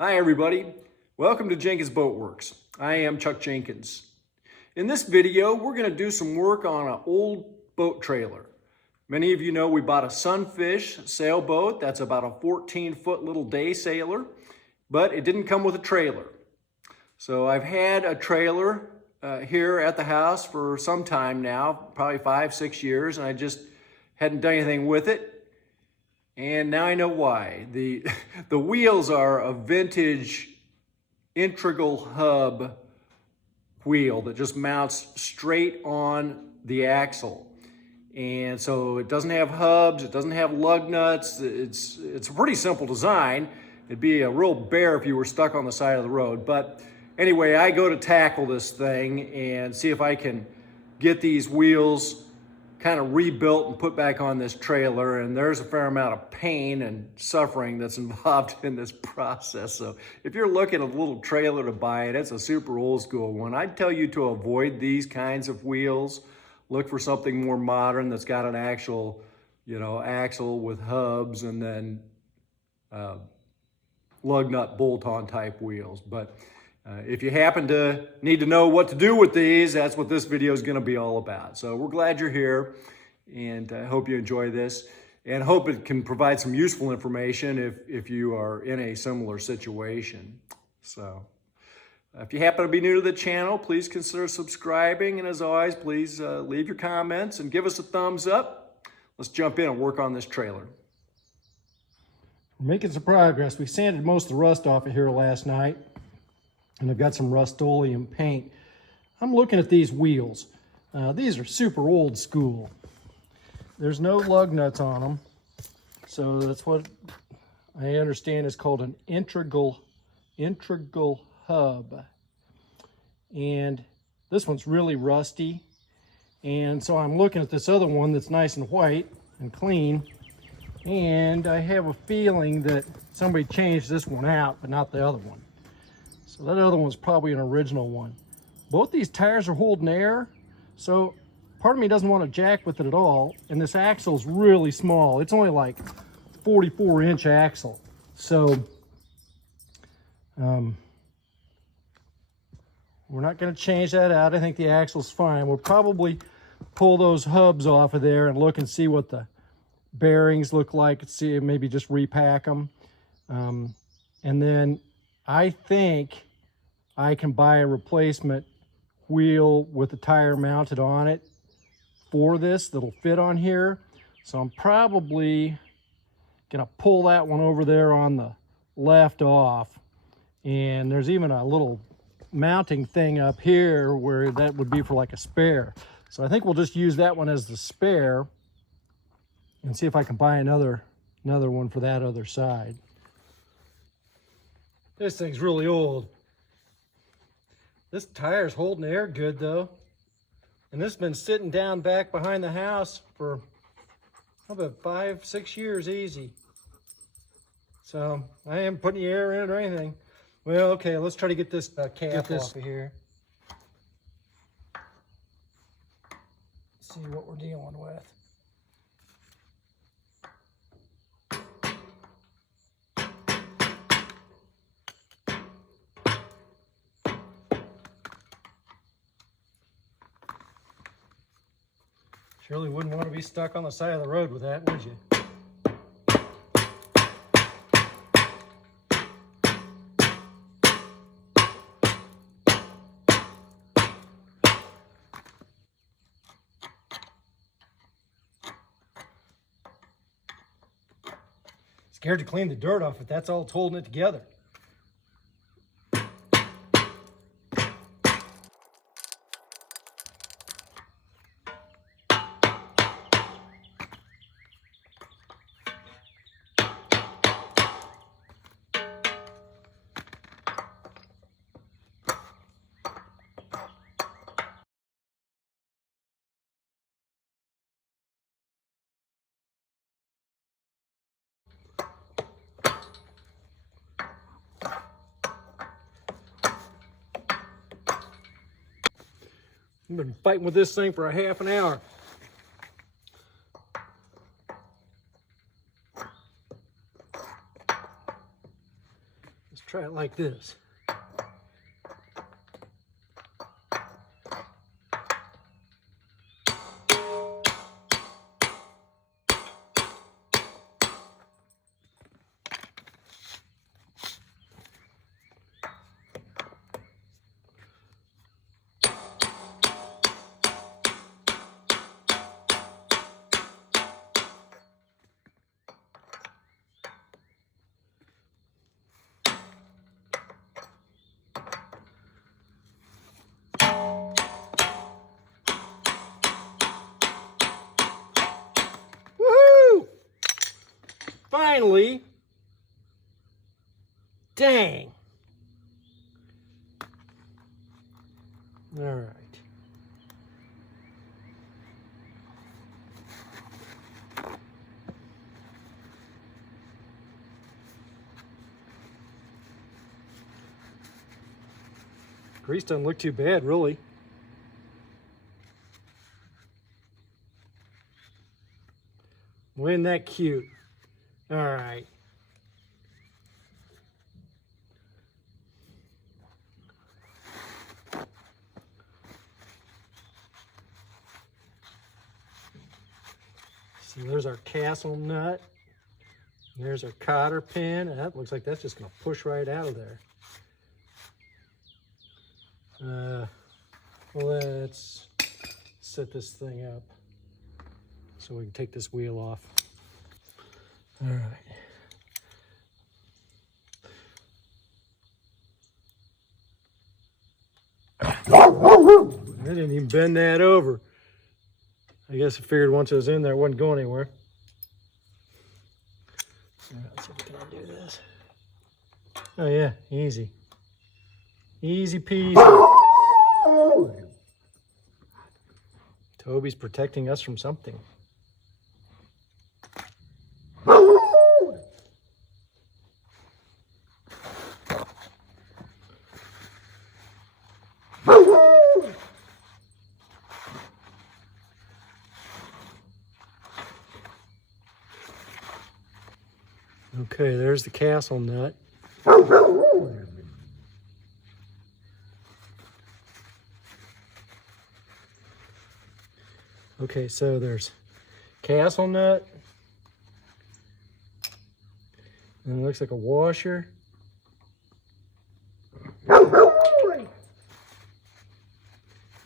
Hi everybody, welcome to Jenkins Boat Works. I am Chuck Jenkins. In this video, we're going to do some work on an old boat trailer. Many of you know we bought a Sunfish sailboat. That's about a 14-foot little day sailor, but it didn't come with a trailer. So I've had a trailer here at the house for some time now, probably 5-6 years, and I just hadn't done anything with it. And now I know why. The wheels are a vintage integral hub wheel that just mounts straight on the axle. And so it doesn't have hubs, it doesn't have lug nuts. It's a pretty simple design. It'd be a real bear if you were stuck on the side of the road. But anyway, I go to tackle this thing and see if I can get these wheels kind of rebuilt and put back on this trailer, and there's a fair amount of pain and suffering that's involved in this process. So if you're looking at a little trailer to buy it, it's a super old school one. I'd tell you to avoid these kinds of wheels. Look for something more modern that's got an actual, axle with hubs and then lug nut bolt-on type wheels. But if you happen to need to know what to do with these, that's what this video is going to be all about. So we're glad you're here, and I hope you enjoy this, and hope it can provide some useful information if you are in a similar situation. So if you happen to be new to the channel, please consider subscribing, and as always, please leave your comments and give us a thumbs up. Let's jump in and work on this trailer. We're making some progress. We sanded most of the rust off of here last night, and I've got some Rust-Oleum paint. I'm looking at these wheels. These are super old school. There's no lug nuts on them, so that's what I understand is called an integral hub. And this one's really rusty, and so I'm looking at this other one that's nice and white and clean, and I have a feeling that somebody changed this one out, but not the other one. So that other one's probably an original one. Both these tires are holding air, so part of me doesn't want to jack with it at all. And this axle's really small. It's only like 44-inch axle. So we're not going to change that out. I think the axle's fine. We'll probably pull those hubs off of there and look and see what the bearings look like. See, maybe just repack them. And then I think I can buy a replacement wheel with a tire mounted on it for this that'll fit on here. So I'm probably gonna pull that one over there on the left off. And there's even a little mounting thing up here where that would be for like a spare. So I think we'll just use that one as the spare and see if I can buy another one for that other side. This thing's really old. This tire's holding air good though. And this has been sitting down back behind the house for about 5-6 years easy. So I ain't putting the air in it or anything. Well, okay, let's try to get this cap off of here. See what we're dealing with. Surely wouldn't want to be stuck on the side of the road with that, would you? Scared to clean the dirt off if that's all that's holding it together. I've been fighting with this thing for a half an hour. This try it like this. Finally. Dang. All right. Grease doesn't look too bad, really. Well, isn't that cute? All right. So there's our castle nut. There's our cotter pin. And that looks like that's just going to push right out of there. Well, let's set this thing up so we can take this wheel off. All right. I didn't even bend that over. I guess I figured once it was in there, it wasn't going anywhere. All right, let's see if we can undo this. Oh yeah, easy. Easy peasy. Toby's protecting us from something. Okay, there's the castle nut. Okay, so there's castle nut. And it looks like a washer.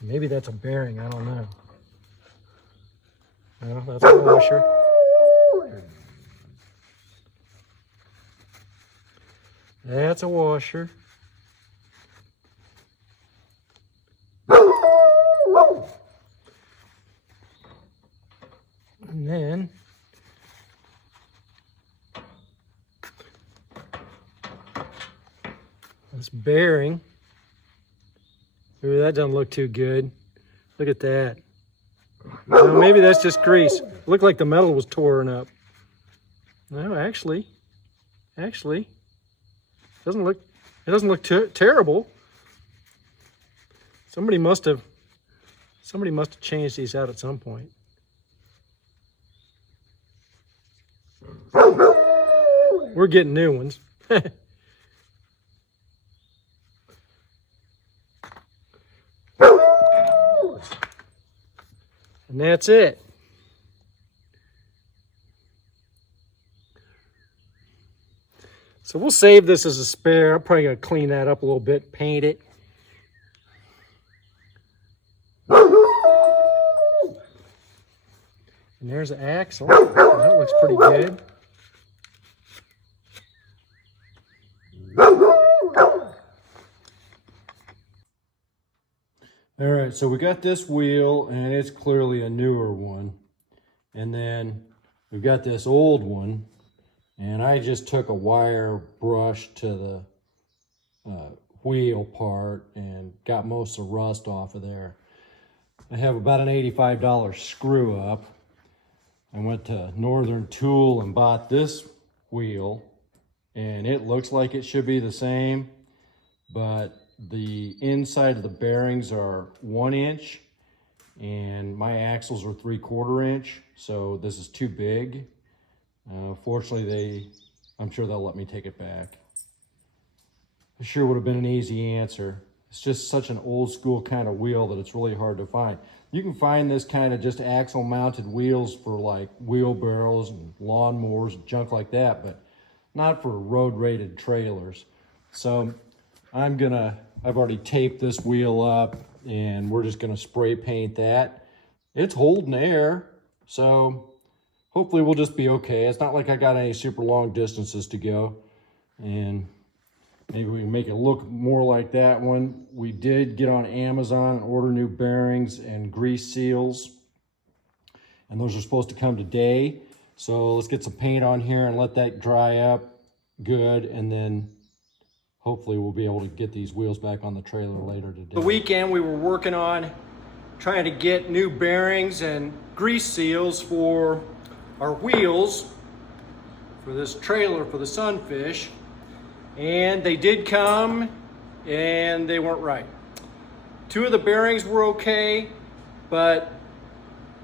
Maybe that's a bearing, I don't know. No, that's a washer. That's a washer. And then this bearing. Ooh, that doesn't look too good. Look at that. No, maybe that's just grease. It looked like the metal was torn up. No, actually, it doesn't look terrible. Somebody must have changed these out at some point. We're getting new ones. And that's it. So we'll save this as a spare. I'm probably going to clean that up a little bit, paint it. And there's the axle. That looks pretty good. All right, so we got this wheel, and it's clearly a newer one. And then we've got this old one, and I just took a wire brush to the wheel part and got most of the rust off of there. I have about an $85 screw up. I went to Northern Tool and bought this wheel, and it looks like it should be the same, but the inside of the bearings are 1 inch and my axles are 3/4 inch, so this is too big. Fortunately, I'm sure they'll let me take it back. sure would have been an easy answer. It's just such an old school kind of wheel that it's really hard to find. You can find this kind of just axle mounted wheels for like wheelbarrows and lawnmowers and junk like that, but not for road rated trailers. So I've already taped this wheel up and we're just gonna spray paint that. It's holding air, so hopefully we'll just be okay. It's not like I got any super long distances to go, and maybe we can make it look more like that one. We did get on Amazon and order new bearings and grease seals, and those are supposed to come today. So let's get some paint on here and let that dry up good, and then hopefully we'll be able to get these wheels back on the trailer later today. The weekend we were working on trying to get new bearings and grease seals for our wheels for this trailer for the Sunfish, and they did come and they weren't right. Two of the bearings were okay, but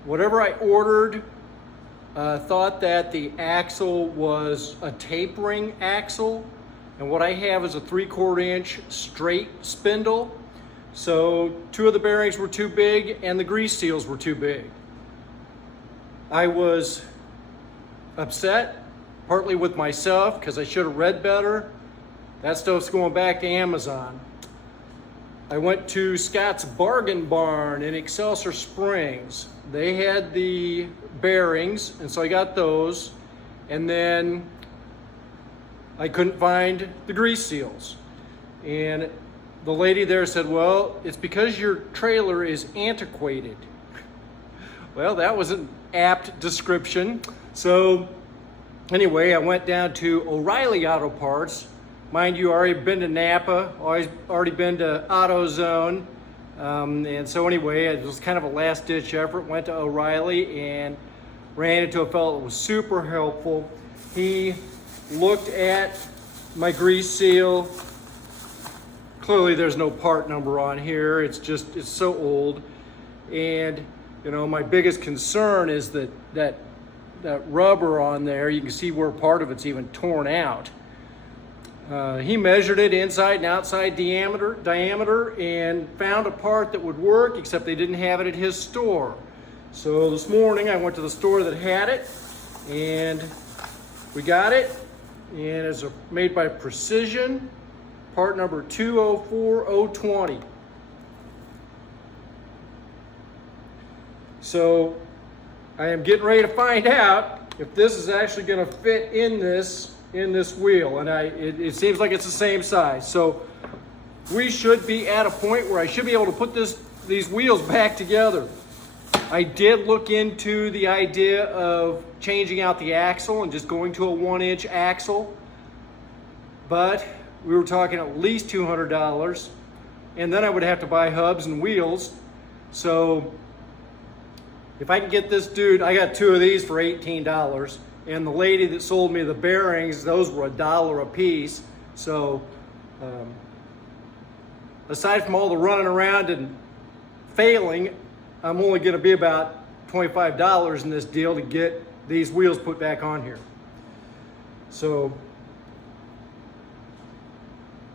whatever I ordered thought that the axle was a tapering axle, and what I have is a 3/4 inch straight spindle. So two of the bearings were too big and the grease seals were too big. I was upset, partly with myself because I should have read better. That stuff's going back to Amazon. I went to Scott's Bargain Barn in Excelsior Springs. They had the bearings, and so I got those. And then I couldn't find the grease seals. And the lady there said, well, it's because your trailer is antiquated. Well, that was an apt description. So anyway, I went down to O'Reilly Auto Parts. Mind you, I already been to Napa, already been to AutoZone. And so anyway, it was kind of a last ditch effort. Went to O'Reilly and ran into a fellow that was super helpful. He looked at my grease seal. Clearly there's no part number on here. It's so old. And you know, my biggest concern is that rubber on there, you can see where part of it's even torn out. He measured it inside and outside diameter and found a part that would work, except they didn't have it at his store. So this morning I went to the store that had it, and we got it, and it's made by Precision, part number 204020. So I am getting ready to find out if this is actually going to fit in this wheel, and it seems like it's the same size. So we should be at a point where I should be able to put these wheels back together. I did look into the idea of changing out the axle and just going to a 1-inch axle, but we were talking at least $200, and then I would have to buy hubs and wheels. So if I can get this dude, I got two of these for $18, and the lady that sold me the bearings, those were $1 a piece. So aside from all the running around and failing, I'm only going to be about $25 in this deal to get these wheels put back on here. So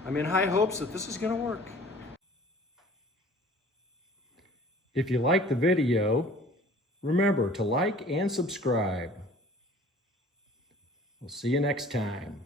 I'm in high hopes that this is going to work. If you like the video, remember to like and subscribe. We'll see you next time.